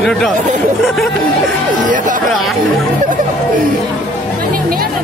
Ini udah. Iya. Maning merah.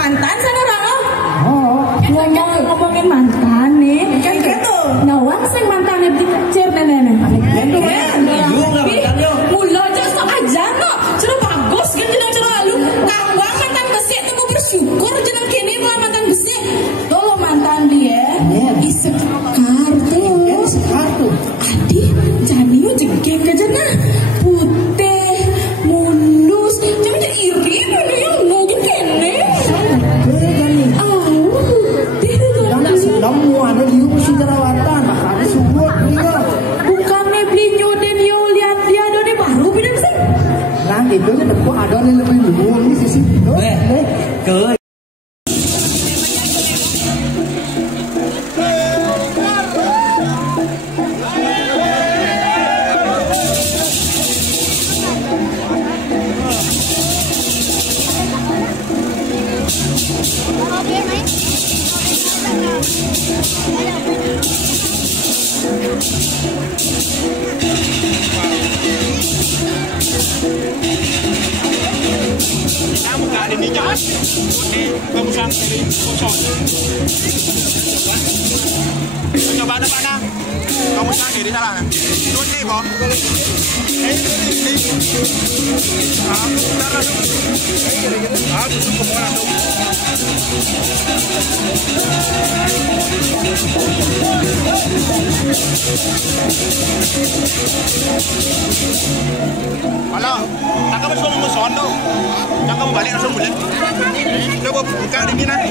Mantan sana Rano? Ngomongin mantan nih. Kan gitu. Nawang sing mantannya dikecir nenek. Mula aja aja no. Cuma bagus kan cina lu. Kawang mantan besi itu mau bersyukur jeneng kini malah mantan besi. Lo mantan dia. Isekar tuh. Adi jadinya jengkeng aja nah. Putih, mulus. Cuma iri mana yang mungkin kene. Semua ada di musim jerawatan, makanya semua dia. Bukannya beli nyoden yo lihat dia ada di baru beda sih. Nah itu kan ada yang lebih dulu ini sisi. Ke kamu gak ada minyak kamu sang dari kosong coba ada mana kamu sang dari salah nun nih kok halo, tak kamu suka mau sondo, jangan kamu balik langsung bulan. Coba buka di sini.